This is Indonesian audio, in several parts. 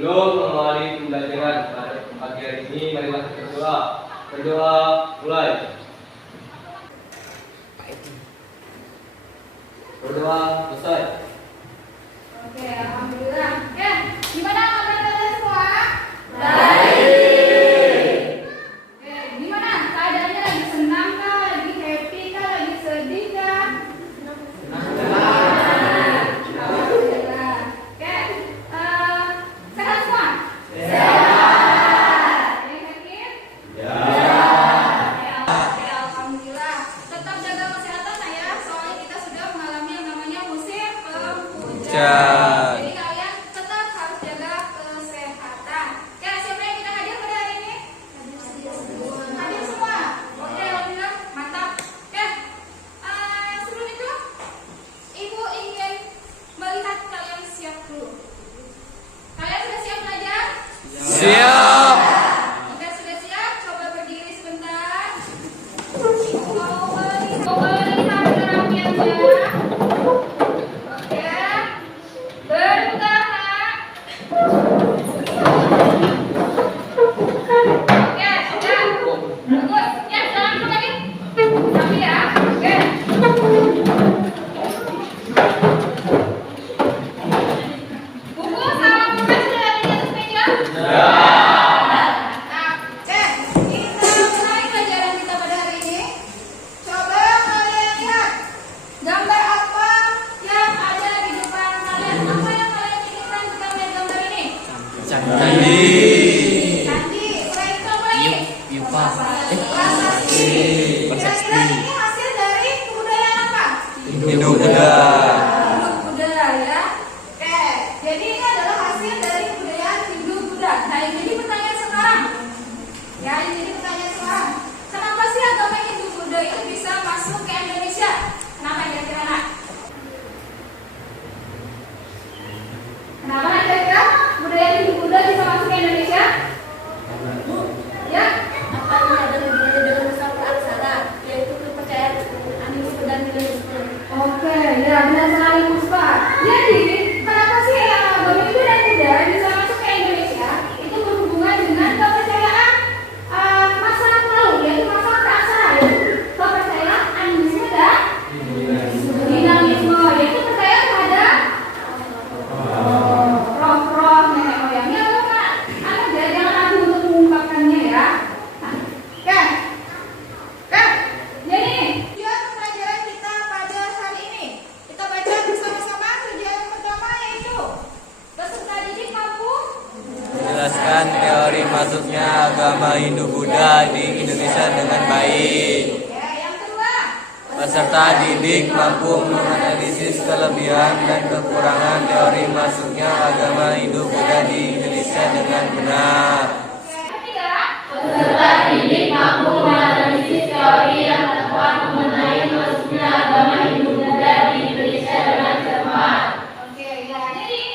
Sebelum mengawali pembelajaran pada pagi hari ini, marilah kita berdoa. Berdoa mulai. Berdoa selesai. Oke, alhamdulillah. Gimana kabar kalian semua? Baik. Oke, gimana? Keadaannya lagi senang kah? Lagi happy kah? Lagi sedih kah? Alhamdulillah. Oke, sehat semua? Sehat. Yang sakit? Ya. Oke, alhamdulillah. Tetap jaga kesehatan ya, soalnya kita sudah mengalami yang namanya musim penghujan. Jadi kalian tetap harus jaga kesehatan. Oke, siapa yang kita hadir pada hari ini? Hadir semua. Oke, alhamdulillah, mantap. Oke, sebelum itu, Ibu ingin melihat kalian siap dulu. Kalian sudah siap belajar? Siap. Jika sudah siap, coba berdiri sebentar. Mau melihat kerapiannya. Oke, berputar. Oke, sudah. Bagus. Ya, jalan dulu lagi. Tapi ya. Oke. Buku sama pulpen sudah ada di atas meja? Nah, oke. Kita mulai pelajaran kita pada hari ini. Coba kalian lihat gambar apa yang ada di depan kalian. Apa yang kalian inginkan jika melihat gambar ini? Candi. Candi. Selain itu apa lagi? Yupa. Prasasti. Kira-kira ini hasil dari kebudayaan apa? Hindu-Buddha. Hindu-Buddha ya. Oke, jadi ini adalah hasil dari kebudayaan Hindu-Buddha. Nah, yang jadi pertanyaan sekarang. Ya, yang jadi pertanyaan sekarang. Kenapa sih agama Hindu-Buddha itu bisa masuk ke Indonesia? Kenapa kira-kira, Nak? Kenapa Nak kira-kira budaya Hindu-Buddha bisa masuk ke Indonesia? Ya? Ada hubungannya dengan nusantara aksara, yaitu kepercayaan animisme dan hedonisme. Oke, ya benar sekali Puspa. Jadi, kenapa sih agama Hindu dan Buddha bisa masuk ke Indonesia? Itu berhubungan dengan kepercayaan masyarakat lalu, yaitu masyarakat praksara, yaitu kepercayaan animisme dan dinamisme, yaitu percaya kepada roh-roh nenek moyangnya. Anda jangan ragu untuk mengungkapkannya ya. Oke. Jadi nih, tujuan pembelajaran kita pada hari ini. Kita baca bersama-sama tujuan yang pertama yaitu peserta didik mampu Menjelaskan teori masuknya agama Hindu-Buddha di Indonesia dengan baik. ya, yang kedua Peserta didik mampu menganalisis kelebihan dan kekurangan teori masuknya agama Hindu-Buddha di Indonesia dengan benar. Oke, yang ketiga Peserta didik mampu menganalisis teori yang tepat mengenai masuknya agama Hindu-Buddha di Indonesia dengan cermat. Oke, ya, jadi ini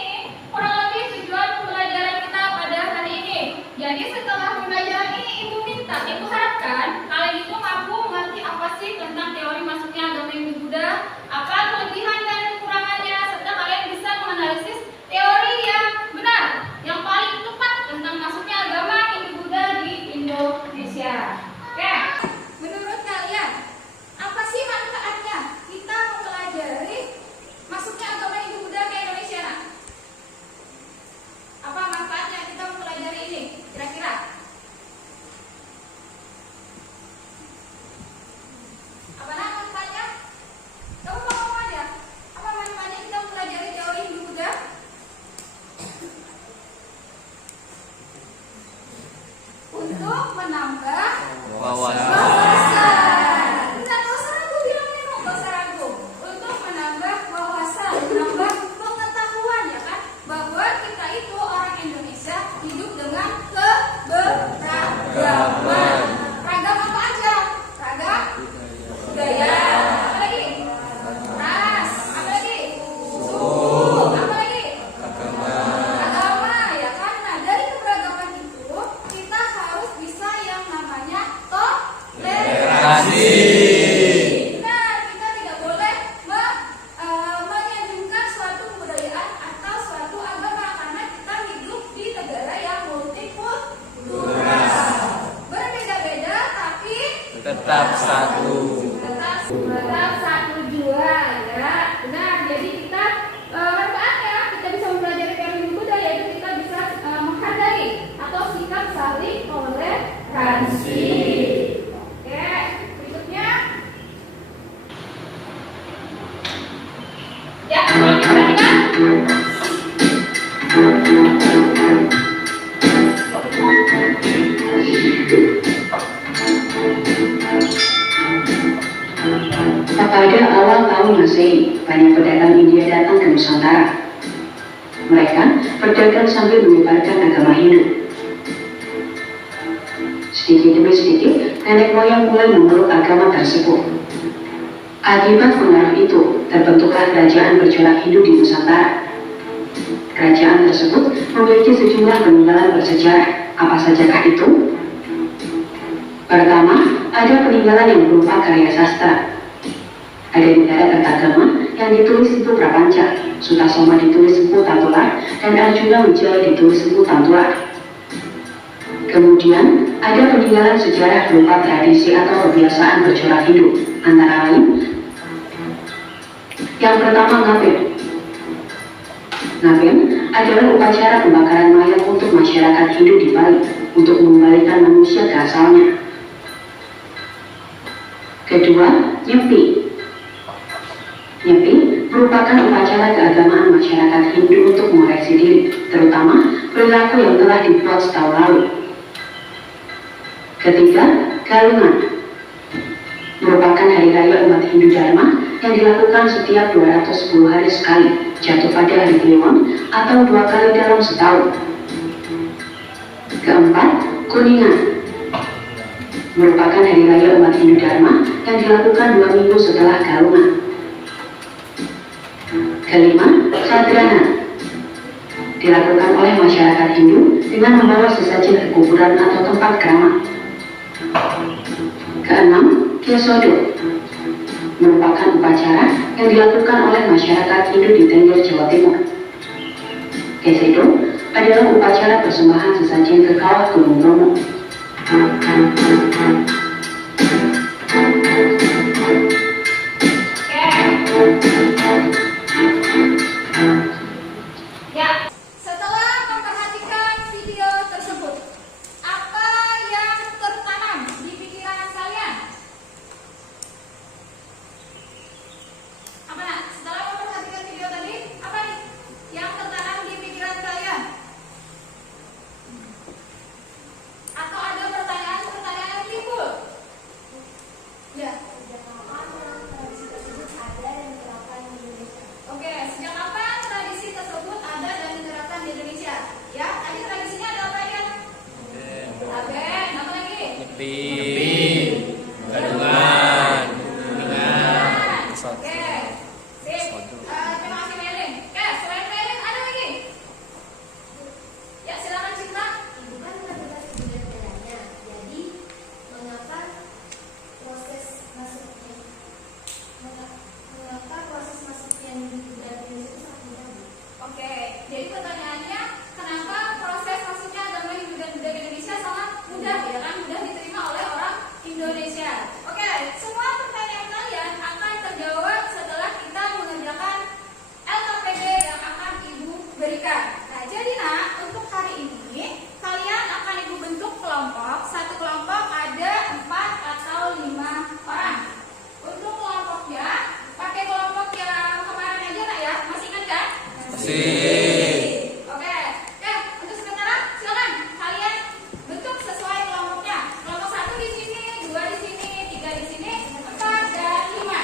kurang lebih tujuan pembelajaran kita pada hari ini. Jadi setelah pembelajaran ini Ibu harapkan kalian itu mampu mengerti apa sih tentang teori masuknya agama Hindu-Buddha, apa kelebihan dan kekurangannya, serta kalian bisa menganalisis teori yang benar, yang paling tepat tentang masuknya Pada awal tahun Masehi, banyak pedagang India datang ke Nusantara. Mereka berdagang sambil menyebarkan agama Hindu. Sedikit demi sedikit, nenek moyang mulai memeluk agama tersebut. Akibat pengaruh itu, terbentuklah kerajaan bercorak Hindu di Nusantara. Kerajaan tersebut memiliki sejumlah peninggalan bersejarah. Apa sajakah itu? Pertama, ada peninggalan yang berupa karya sastra. Ada Bidara Kertagama yang ditulis Empu Prapanca, Sutasoma ditulis Empu Tantular, dan Arjuna Wijaya ditulis Empu Tantular. Kemudian, ada peninggalan sejarah berupa tradisi atau kebiasaan bercorak Hindu, antara lain yang pertama ngaben. Ngaben adalah upacara pembakaran mayat untuk masyarakat Hindu di Bali untuk mengembalikan manusia ke asalnya. Kedua, nyepi. Nyepi merupakan upacara keagamaan masyarakat Hindu untuk mengoreksi diri, terutama perilaku yang telah dibuat setahun lalu. Ketiga, galungan merupakan hari raya umat Hindu Dharma yang dilakukan setiap 210 hari sekali, jatuh pada hari Kliwon atau 2 kali dalam setahun. Keempat, kuningan merupakan hari raya umat Hindu Dharma yang dilakukan 2 minggu setelah galungan. Kelima, sadrana dilakukan oleh masyarakat Hindu dengan membawa sesajen ke kuburan atau tempat keramat. Keenam, kesodo merupakan upacara yang dilakukan oleh masyarakat Hindu di Tengger, Jawa Timur. Kesedo adalah upacara persembahan sesajen ke kawah Gunung Bromo. Ya, setelah memperhatikan video tersebut, apa yang tertanam di pikiran kalian? Apa nak? Setelah memperhatikan video tadi, apa nih yang tertanam di pikiran kalian? Atau ada pertanyaan-pertanyaan yang timbul? Ya. Oke, sejak kapan tradisi tersebut ada dan diterapkan di Indonesia? Ya, tadi tradisinya ada apa ya? Aben, apa lagi? Nyepi, gadungan, kuningan, Oke, sip. Terima kasih Melin. Oke, selain Melin ada lagi? Ya, silakan Cinta. Ibu kan menentukan kebijakannya, jadi mengapa proses masuknya di budaya Indonesia itu sangat mudah, Bu? Oke, jadi pertanyaannya kenapa proses masuknya agama Hindu dan budaya Indonesia sangat mudah ya kan? Mudah diterima oleh orang Indonesia. Oke, semua pertanyaan kalian akan terjawab setelah kita mengerjakan LKPD yang akan Ibu berikan. Nah, jadi nak, untuk hari ini kalian akan Ibu bentuk kelompok. Satu kelompok ada 4 atau 5 orang. Untuk kelompoknya pakai kelompok yang kemarin aja nak ya, masih ingat kan? Masih. Oke, untuk sementara silakan kalian bentuk sesuai kelompoknya. Kelompok 1 di sini, 2 di sini, 3 di sini, 4 dan 5.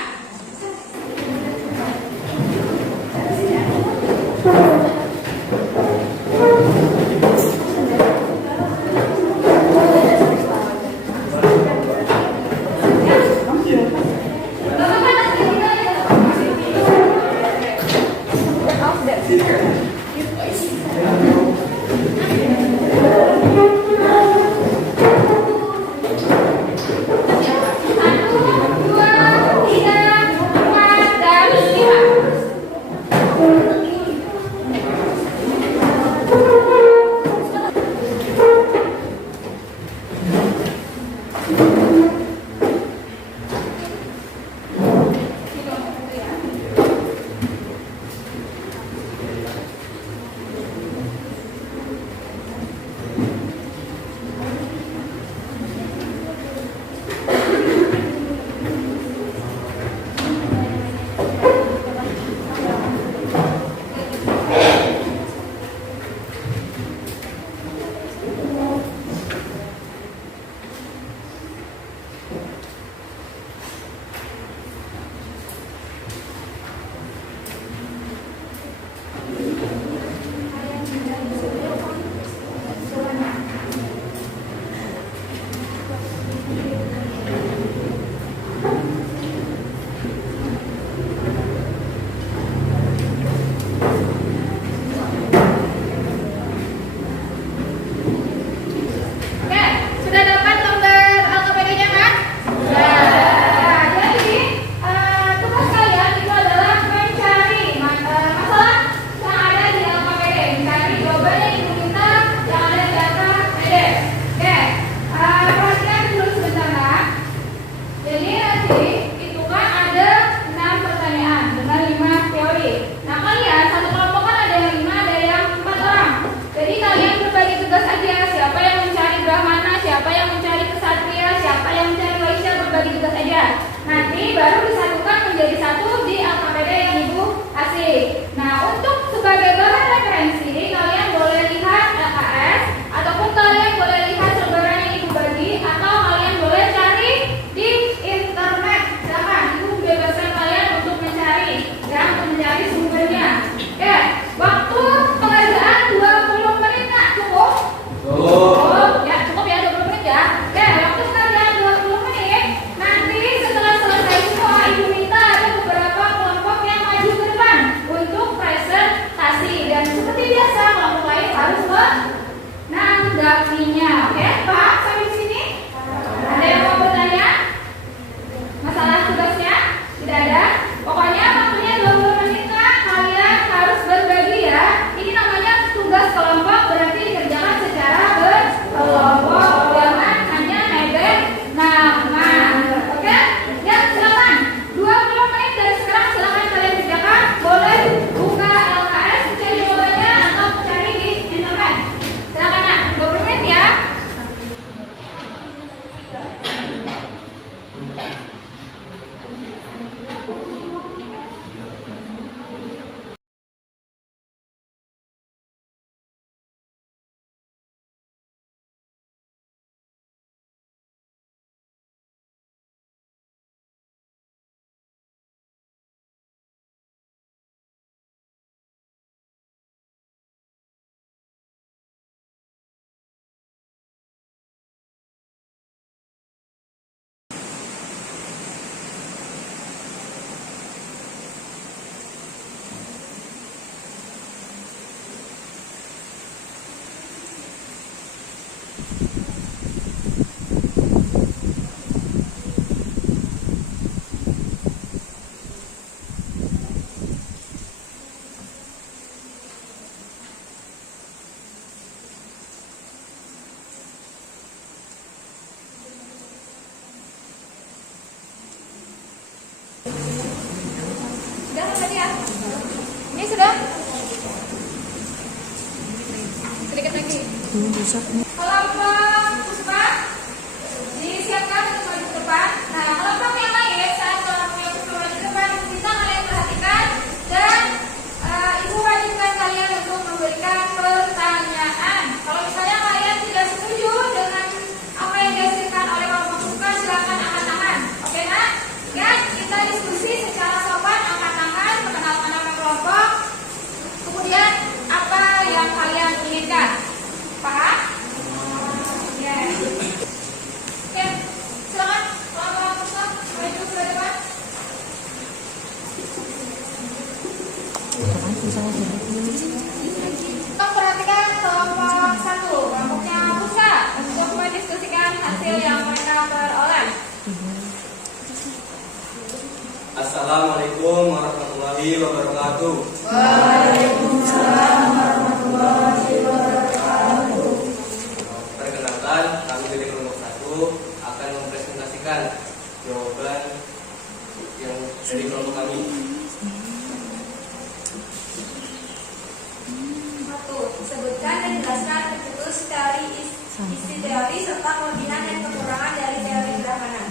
Sudah tadi ya? Ini sudah? Sedikit lagi. Kelompok Puspa disiapkan untuk maju ke depan. Nah, kelompok yang lain saat kelompok yang Puspa maju ke depan bisa kalian perhatikan dan ibu wajibkan kalian untuk memberikan pertanyaan. Kalau misalnya kalian tidak setuju dengan apa yang dihasilkan oleh kelompok Puspa, silakan angkat tangan. Oke nak? Ya, kita diskusi secara sopan, angkat tangan, perkenalkan nama kelompok, kemudian apa yang kalian inginkan. Paham? Ya. Oke, silakan kelompok Puspa maju ke depan. Perhatikan kelompok 1, kelompoknya Puspa, untuk mendiskusikan hasil yang mereka peroleh. Assalamualaikum warahmatullahi wabarakatuh. Perkenalkan, kami dari kelompok 1 akan mempresentasikan jawaban yang dari kelompok kami. 1. Sebutkan dan jelaskan tercetus teori isi teori serta kelebihan dan kekurangan dari teori Brahmana.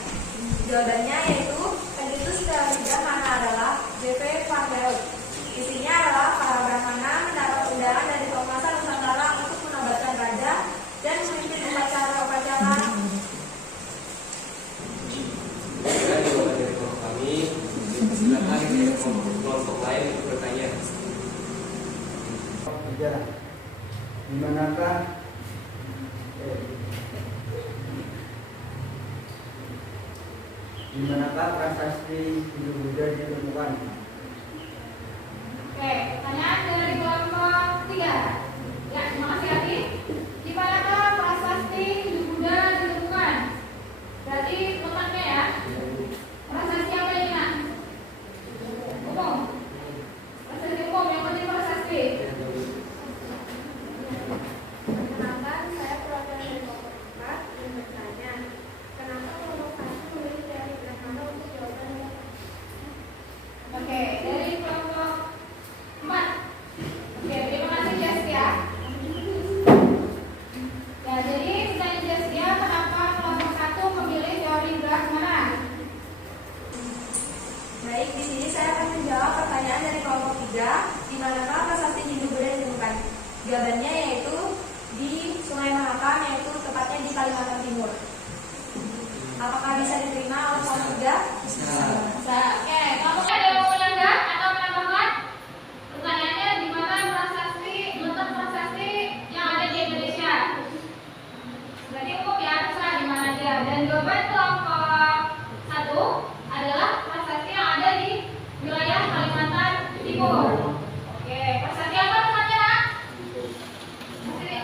Jawabannya yaitu tercetus teori Brahmana adalah J.P. Van der. Isinya adalah para Brahmana mendapat undangan dari penguasa Nusantara untuk menobatkan raja dan memimpin upacara-upacara. Dan jawaban dari kelompok kami, silakan dari kelompok lain untuk bertanya. Dimanakah prasasti Hindu-Buddha ditemukan? Oke, pertanyaan dari kelompok 3. Ya, terima kasih Adi. Di manakah prasasti Hindu-Buddha ditemukan? Berarti letaknya ya. Prasasti apa ini nak? Umum. Prasasti umum, yang penting prasasti. Perkenalkan, saya perwakilan dari kelompok 4 yang bertanya, kenapa kelompok 1 memilih teori Brahmana untuk jawabannya? Oke, dari kelompok 4. Oke, terima kasih Jaskia. Ya, jadi pertanyaan Jaskia, kenapa kelompok 1 memilih teori Brahmana? Baik, di sini saya akan menjawab pertanyaan dari kelompok 3, di manakah prasasti Hindu-Buddha ditemukan? Jawabannya yaitu di Sungai Mahakam, yaitu tepatnya di Kalimantan Timur. Apakah bisa diterima oleh kelompok 3? Bisa. Oke, kelompok ada yang mau menambah atau menambahkan? Pertanyaannya di mana letak prasasti yang ada di Indonesia? Berarti umum ya, terserah di mana aja. Dan jawaban kelompok 1 adalah prasasti yang ada di wilayah Kalimantan Timur. Oke, prasasti apa namanya nak?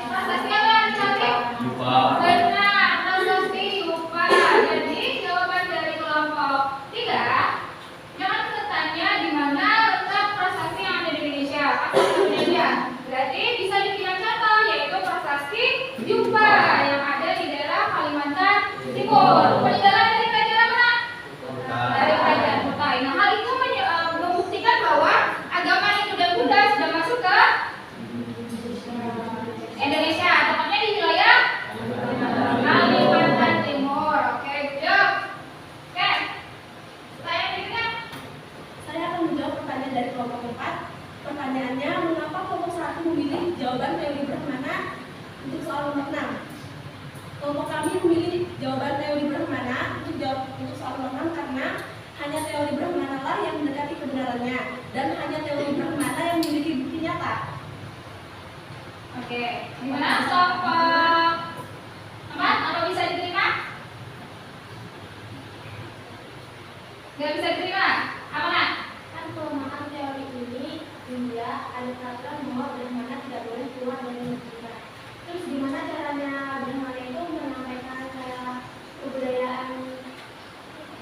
Prasasti apa yang cantik? Benar, prasasti Yupa. Jadi jawaban dari kelompok 3, jangan bertanya di mana letak prasasti yang ada di Indonesia. Apa sebenarnya? Berarti bisa dibilang contoh, yaitu prasasti Yupa yang ada di daerah Kalimantan Timur. Peninggalan dari kerajaan mana? Dari kerajaan Kutai. Nah, hal itu membuktikan bahwa agama Hindu dan Buddha sudah masuk ke Indonesia, tepatnya di wilayah Kalimantan Timur. Oke, good job. Oke, saya berikutnya. Saya akan menjawab pertanyaan dari kelompok 4. Pertanyaannya, mengapa kelompok 1 memilih jawaban teori Brahmana untuk soal nomor 6? Kelompok kami memilih jawaban teori Brahmana untuk soal nomor 6 karena hanya teori Brahmana lah yang mendekati kebenarannya dan hanya teori Brahmana yang memiliki bukti nyata. Oke, gimana kelompok 4? Apa bisa diterima? Nggak bisa diterima? Apa nak? Kan kelemahan teori ini, India ada peraturan bahwa Brahmana tidak boleh keluar dari negara. Terus gimana caranya Brahmana itu menyampaikan kayak kebudayaan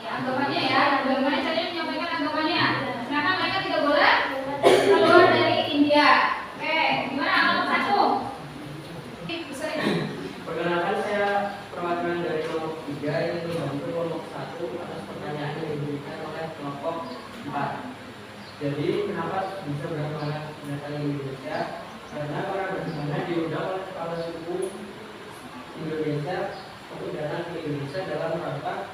Ya, agamanya ya, bagaimana caranya menyampaikan agamanya. Sedangkan mereka tidak boleh keluar dari India. Oke, gimana nomor 1? Bisa ini. Perkenalkan, saya perwakilan dari kelompok 3 yang membantu kelompok 1 atas pertanyaan yang diberikan oleh kelompok 4. Jadi, kenapa bisa Brahmana datang ke Indonesia? Karena para Brahmana diundang oleh kepala suku Indonesia untuk datang ke Indonesia dalam rangka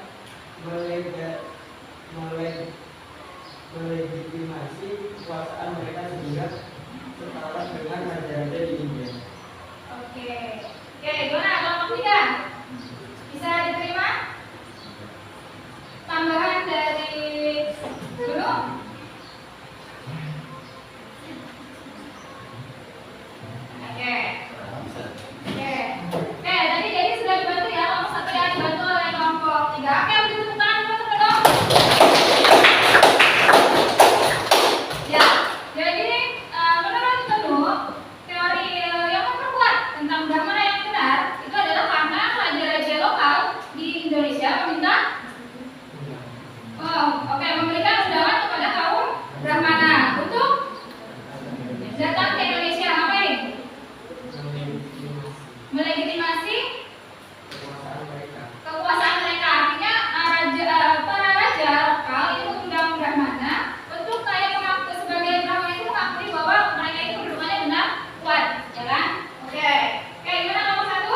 melegitimasi kekuasaan mereka sehingga setara dengan raja-raja di India. Oke. Oke, gimana kelompok 3? Bisa diterima? Tambahan dari dulu? Oke. Oke. Oke, tadi jadi sudah dibantu ya, kelompok 1 ya, dibantu oleh kelompok 3. Oke, beri tepuk tangan teman-teman dong. Ya, jadi menurut Tenu, teori yang memperkuat tentang Brahmana yang benar itu adalah karena raja-raja lokal di Indonesia meminta memberikan undangan kepada kaum Brahmana untuk datang ke Indonesia. Ngapain? Melegitimasi kekuasaan mereka. Artinya para raja lokal itu mengundang Brahmana untuk kayak sebagai Brahmana itu mengakui bahwa mereka itu kedudukannya benar kuat, ya kan? Oke, gimana nomor 1?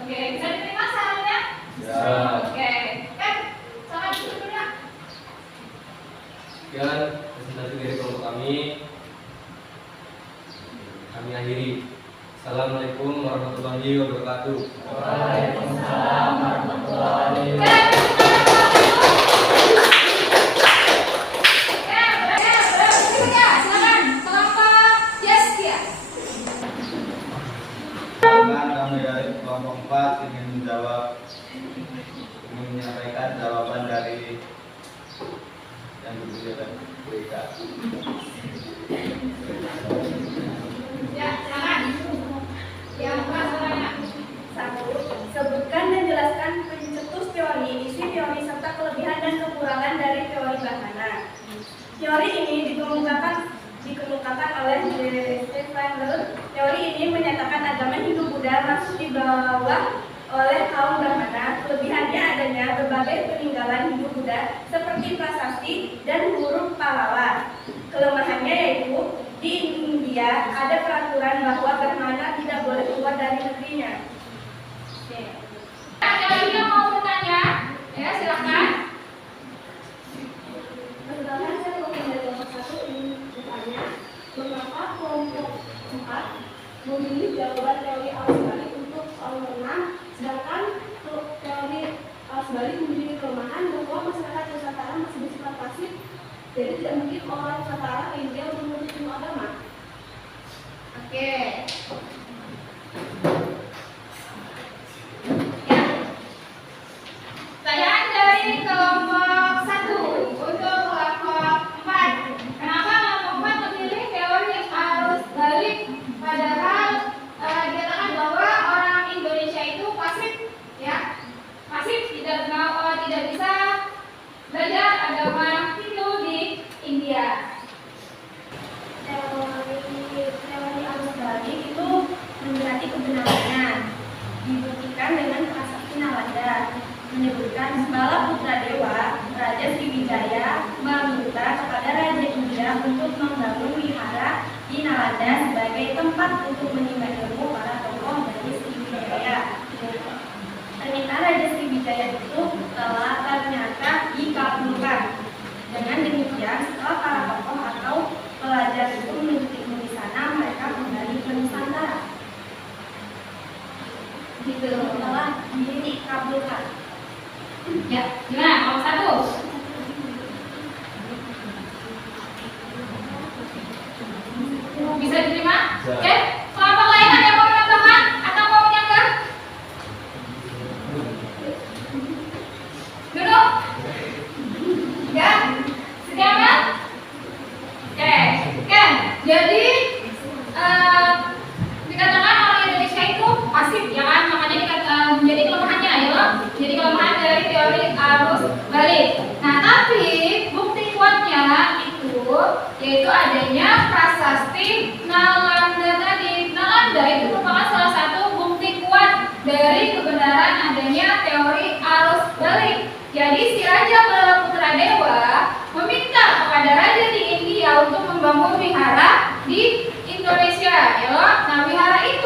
Oke, bisa diterima sarannya? Ya. Oke, sama dulu dulu ya. Sekian presentasi dari kelompok kami. Kami akhiri. Assalamualaikum warahmatullahi wabarakatuh. Waalaikumsalam warahmatullahi Silakan, kelompok Yaskia. Kami dari kelompok 4 ingin menyampaikan jawaban dari yang diberikan. Ya, silakan. Yang suaranya. 1. Sebutkan dan jelaskan pencetus teori, isi teori serta kelebihan dan kekurangan dari teori Brahmana. Teori ini dikemukakan oleh Stefan Lehr. Teori ini menyatakan agama Hindu-Buddha masuk di bawah oleh kaum Brahmana. Kelebihannya adanya berbagai peninggalan Hindu-Buddha seperti prasasti dan huruf Pallawa. Kelemahannya yaitu di India ada peraturan bahwa Brahmana tidak boleh keluar dari negerinya. Ada lagi yang mau bertanya? Ya, silakan. Pertama, saya mungkin dari kelompok 1 ingin bertanya, mengapa kelompok 4 memilih jawaban teori arus balik untuk soal berenang, sedangkan teori arus balik memiliki kelemahan bahwa masyarakat Nusantara masih bersifat pasif, jadi tidak mungkin orang Nusantara ke India untuk menuntut ilmu agama. Oke. Pertanyaan dari kelompok 1 untuk kelompok 4. Kenapa kelompok 4 memilih teori arus balik padahal dikatakan bahwa orang Indonesia itu pasif, ya, pasif, tidak bisa belajar agama Hindu di India. Teori arus balik itu mendekati kebenarannya, dibuktikan dengan prasasti Nalanda, menyebutkan Bala Putra Dewa, Raja Sriwijaya, meminta kepada Raja India untuk membangun wihara di Nalanda sebagai tempat untuk menimba ilmu para tokoh dari Sriwijaya. Ternyata Raja Sriwijaya itu ternyata dikabulkan. Dengan demikian, setelah para tokoh atau pelajar itu menuntut ilmu di sana, mereka kembali ke Nusantara. Gitu, setelah dikabulkan. Ya, gimana? Nomor 1. Bisa diterima? Ya. Oke. Kelompok lain ada yang mau menambahkan atau mau menyanggah? Duduk. Ya. Sekian kan? Oke. Jadi dikatakan orang Indonesia balik. Nah, tapi bukti kuatnya itu yaitu adanya prasasti Nalanda tadi. Nalanda itu merupakan salah satu bukti kuat dari kebenaran adanya teori arus balik. Jadi si Raja Balaputradewa meminta kepada raja di India untuk membangun wihara di Indonesia. Ya, nah wihara itu